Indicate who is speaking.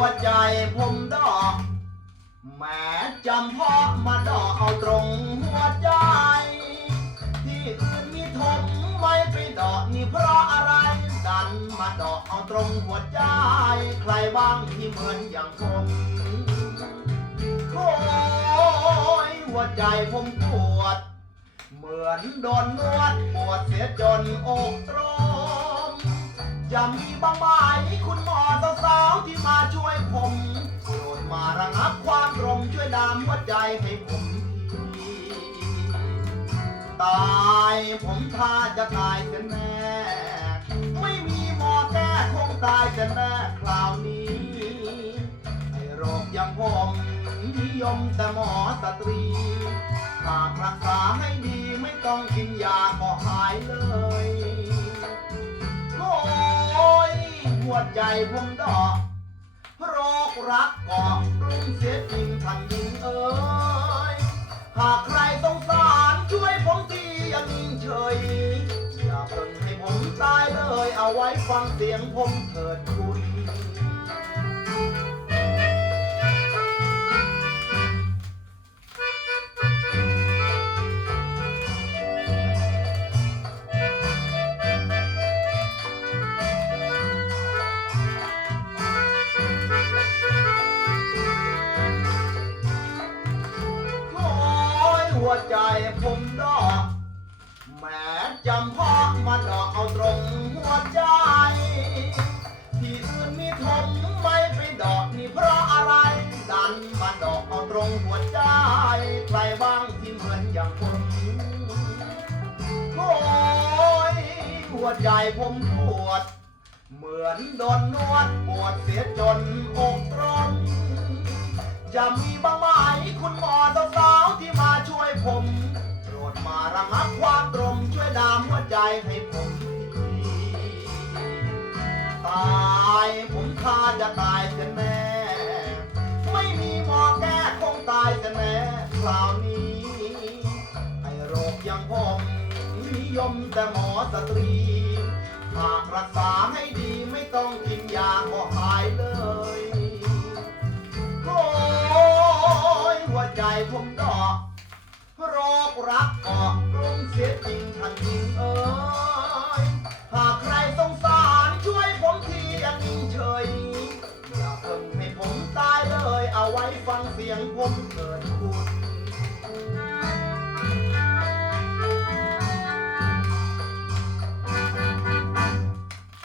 Speaker 1: หัวใจผมดอกแหม้จำเพาะมาดอกเอาตรงหัวใจ ที่อื่นมีถมไม่ไปดอกนี่เพราะอะไร ดันมาดอกเอาตรงหัวใจ ใครบ้างที่เหมือนอย่างผมโอ้ยหัวใจผมปวด เหมือนโดนนวดปวดเสียจนอกตร มจะมีบ้างไหมคุณหมอสาวๆที่มาช่วยผมโปรดมาระงับความรมช่วยดามหัวใจให้ผมทีตายผมท่าจะตายกันแน่ ไม่มีหมอแก้คงตายกันแน่คราวนี้ไอ้โรคอยังผมนิยมแต่หมอสตรีหากรักษาให้ดีไม่ต้องกินยา หัวใจผมดอกโรครักเกาะกลุ่มเสียจริงทันยิงเอ้ย หากใครสงสารช่วยผมทีอย่านิ่งเฉย อย่าเพิ่งให้ผมตายเลยเอาไว้ฟังเสียงผมเถิด ใจผมดอกแหม้จำพาะมาดอกเอาตรงหัวใจ ที่อื่นมีถมไม่ไปดอกนี่เพราะอะไร ดันมาดอกเอาตรงหัวใจใครบ้างที่เหมือนอย่างผมโอ้ยหัวใจผมปวด เหมือนโดนนวดปวดเสียจนอกตรมจะมีบ้างามหัวให้ผมทีตายผมคาจะตายกันแน่ ไม่มีหมอแก้คงตายกันแน่คราวนี้ไอ้โรคอยังผมนิยมแต่หมอสตรี หากรักษาให้ดีไม่ต้องกินยาก็หายเลยโอ้ยหัวใจผมดอกโรครักเกาะกลุ่มเสียทั อย่าเ